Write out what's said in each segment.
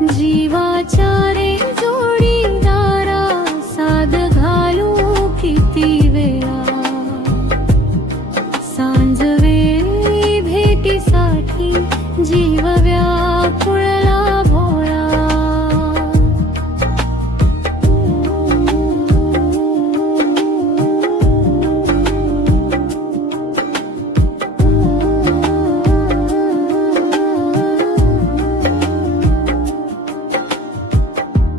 जीवाच्या रे जोडीदारा साद घालू किती वेळा सांज वेळी भेटीसाठी जीव व्याकुळला भोळा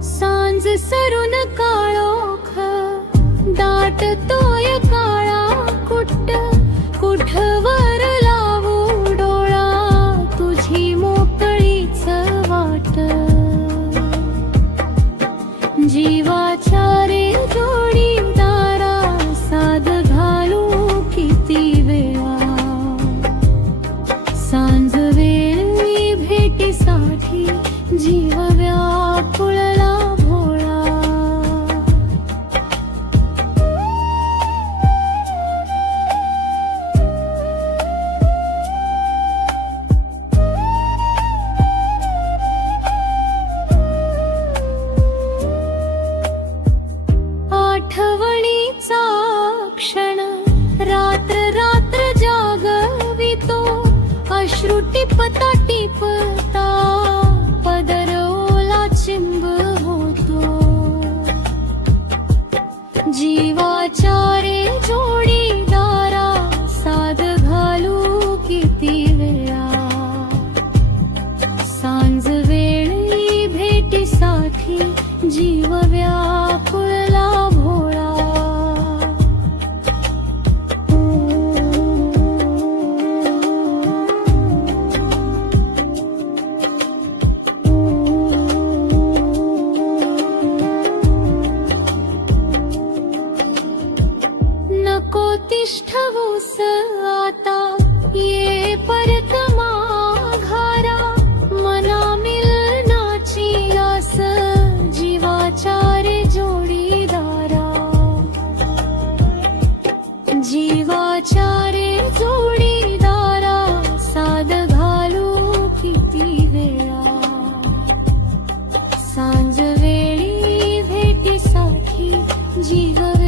सांज सरून काळोख दाटतोय काळा कुट्ट कुठवर लावू डोळा तुझी मोकळीच वाट जीवाच्या रे जोडीदारा साद घालू किती वेळा सांज वेळी भेटीसाठी जीव व्याकुळला भोळा आठवणीचा क्षण रात्र रात्र जागवितो अश्रू टिपता टिपता पदर ओला चिंब होतो जीवाच्या रे जोडीदारा साद घालू किती वेळा सांज वेळी भेटीसाठी जीव व्याकुळला भोळा नको तिष्ठवूस आता ये परत माघारा मना मिलनाची आस जीवाच्या रे जोडीदारा जीवाच्या रे जोडीदारा साद घालू किती वेळा सांज वेळी भेटीसाठी जीव